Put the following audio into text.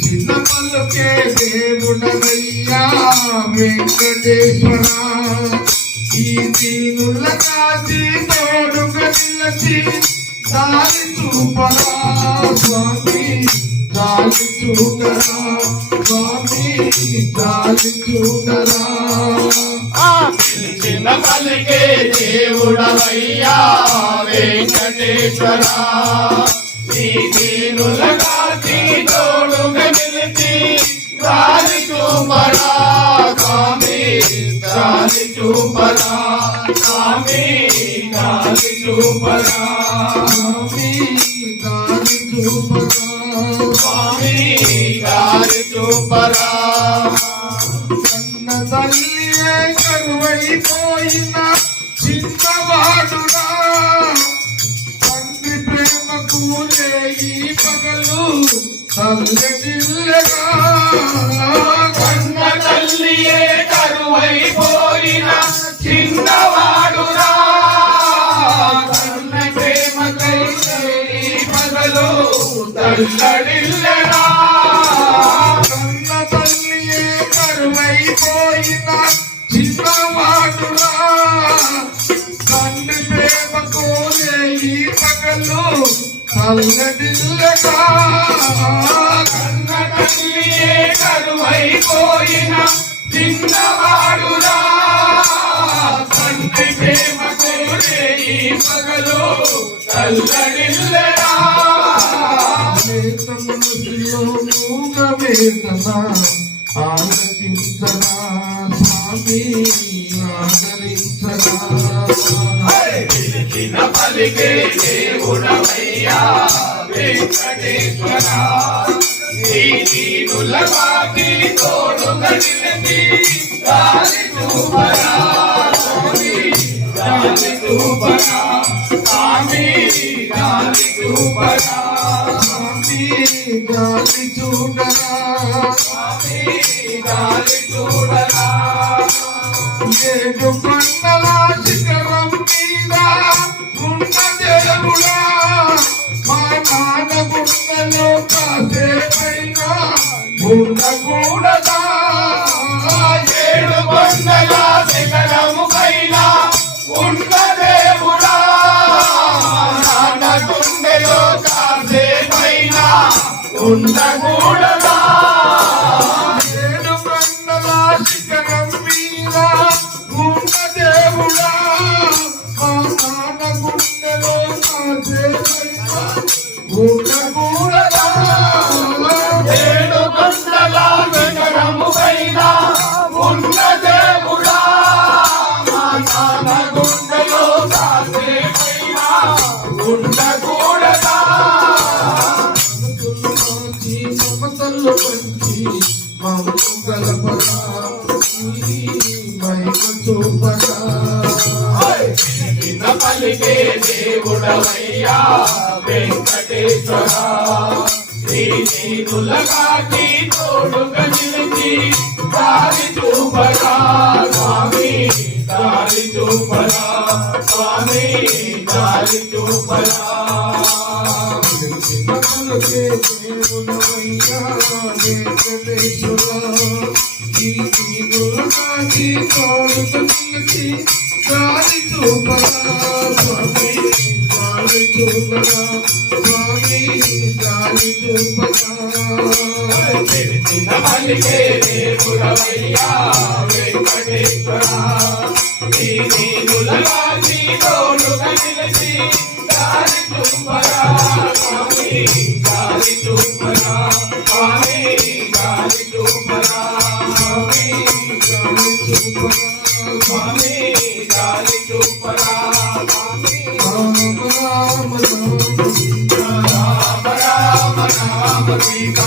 చిన్న పలుకే దేవుడవయ్యా వెంకటేశ్వర ఈ దీనుల కాచి తోడుగా నిలచి దారి చూపరా స్వామి దారి చూడరా స్వామి దారి చూడరా చిన్న పలికే దేవుడవయ్యా వెంకటేశ్వర ఈ దీనుల కాచి తోడుగా నిలిచి దారి చూపరా స్వామి దారి చూపరా స్వామి దారి చూపరా స్వామి దారి చూపరా స్వామి దారి చూపరా కన్న తల్లియే కరువైపోయిన చిన్నవాడురా తండ్రి ప్రేమకు లేయి పగలు తల్లడిల్లగా కన్న తల్లియే కరువైపోయిన చిన్నవాడురా కన్న ప్రేమకై పగలు తల్లడిల్లరా కన్న తల్లియే కరువైపోయిన చిన్నవాడురా తండ్రి ప్రేమకు లేయి పగలు తల్లడిల్లగా కన్న తల్లియే కరువైపోయిన చిన్నవాడురా తండ్రి ప్రేమకు లేని పగలు తల్లడిల్లరా మనసులో మూగవేదన ఆలకించరా స్వామి ఆదరించరా పిలిచిన పలికే దేవుడవయ్యా వెంకటేశ్వర ఈ దీనుల వాకి తోడుగా నిలిచి దారి చూపరా స్వామి దారి చూపరా స్వామి దారి చూపరా స్వామి దారి చూడరా స్వామి దారి చూడరా ఏడు కొండల శిఖరం మీద ఉన్న దేవుడా మా నాన్న గుండెలో కాసేపైనా ఉండకూడదా ఏడు కొండల శిఖరము పైన ఉన్న దేవుడా నాన్న గుండెలో కాసే పైన ఉండకూడదా ఏడు కొండల శిఖరం మీద ఉన్న దేవుడా మా నాన్న గుండెలో కాసేపైనా ఉండకూడదా ఏడు కొండల శిఖరము పైన ఉన్న దేవుడా మా నాన్న గుండెలో కాసే పైన ఉండకూడదా మమతల్లో పంచి మమ్ము గలపరా మైక చూపరా చిన్న పలికే దేవుడవయ్యా వెంకటేశ్వర శ్రీ నీనుల కాకి తోడుగా నిలిచి దారి చూపరా స్వామి దారి చూపరా స్వామి దారి చూపరా పలుకే దేవుడవయ్యా వెంకటేశ్వర ఈ దీనుల కాకి తోడుగా నిలిచి దారి చూపరా స్వామి దారి చూపరా స్వామి దారి చూపరా చిన్న పలికే దేవుడవయ్యా వెంకటేశ్వర ఈ నీనుల కాకి తోడుగా నిలిచి దారి చూపరా స్వామి దారి చూపరా స్వామి దారి చూపరా స్వామి దారి చూపరా స్వామి దారి చూపరా రామ రామ రామ రామ రామ రామ సీత